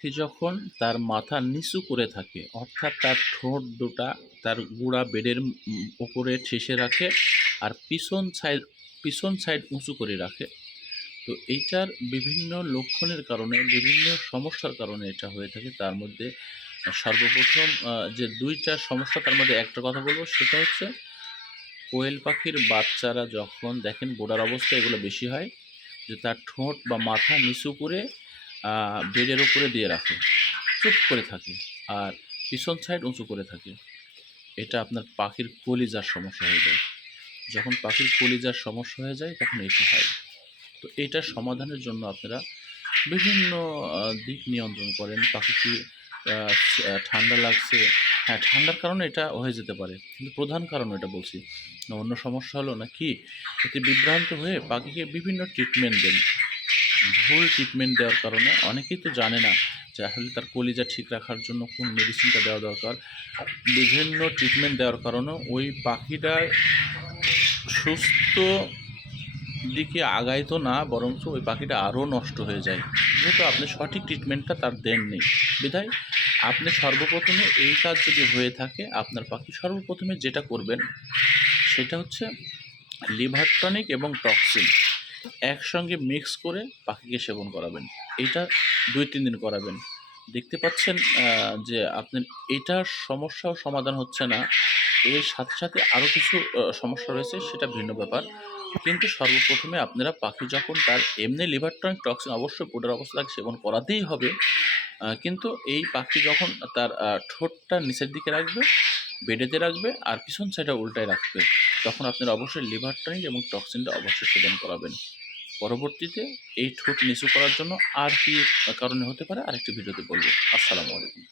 সে যখন তার মাথা নিচু করে থাকে, অর্থাৎ তার ঠোঁট দুটা তার গুঁড়া বেডের উপরে ঠেসে রাখে আর পিছন সাইড উঁচু করে রাখে। তো এইটার বিভিন্ন লক্ষণের কারণে, বিভিন্ন সমস্যার কারণে এটা হয়ে থাকে। তার মধ্যে সর্বপ্রথম যে ২ টা সমস্যা, তার মধ্যে একটা কথা বলব, সেটা হচ্ছে কোয়েল পাখির বাচ্চারা যখন দেখেন গোড়ার অবস্থায় এগুলো বেশি হয়, যে তার ঠোঁট বা মাথা নিচু করে বেডের উপরে দিয়ে রাখে, চুপ করে থাকে আর পিছন সাইড উঁচু করে থাকে। এটা আপনার পাখির কলিজার সমস্যা হয়ে যায়। যখন পাখির কলিজার সমস্যা হয়ে যায় তখন এটি হয়। তো এটার সমাধানের জন্য আপনারা বিভিন্ন দিক নিয়ন্ত্রণ করেন। পাখি কি ঠান্ডা লাগছে? হ্যাঁ, ঠান্ডার কারণে এটা হয়ে যেতে পারে। কিন্তু প্রধান কারণ এটা বলছি। অন্য সমস্যা হলো না কি, এতে বিভ্রান্ত হয়ে পাখিকে বিভিন্ন ট্রিটমেন্ট দেন। ভুল ট্রিটমেন্ট দেওয়ার কারণে অনেকেই তো জানে না যে আসলে তার কলিজা ঠিক রাখার জন্য কোন মেডিসিনটা দেওয়া দরকার। বিভিন্ন ট্রিটমেন্ট দেওয়ার কারণে ওই পাখিটার সুস্থ দিকে আগাইতো না, বরঞ্চ ওই পাখিটা আরও নষ্ট হয়ে যায়, যেহেতু আপনি সঠিক ট্রিটমেন্টটা তার দেননি। বিধায় আপনি সর্বপ্রথমে এই কাজ যদি হয়ে থাকে, আপনার পাখি সর্বপ্রথমে যেটা করবেন সেটা হচ্ছে লিভার টনিক এবং টক্সিন একসঙ্গে মিক্স করে পাখিকে সেবন করাবেন। এইটা ২-৩ দিন করাবেন। দেখতে পাচ্ছেন যে আপনার এইটার সমস্যাও সমাধান হচ্ছে না, এর সাথে সাথে আরও কিছু সমস্যা রয়েছে, সেটা ভিন্ন ব্যাপার। কিন্তু সর্বপ্রথমে আপনারা পাখি যখন তার এমনি লিভার টনিক টক্সিন অবশ্যই পোডার অবস্থা তাকে সেবন করাতেই হবে। কিন্তু এই পাখি যখন তার ঠোঁটটা নিচের দিকে রাখবে, বেডেতে রাখবে আর পিছন সাইডে উল্টায় রাখবে, তখন আপনারা অবশ্যই লিভার টনিক এবং টক্সিনটা অবশ্যই সেবন করাবেন। পরবর্তীতে এই ঠোঁট নিচু করার জন্য আর কি কারণে হতে পারে আরেকটি ভিডিওতে বলব। আসসালামু আলাইকুম।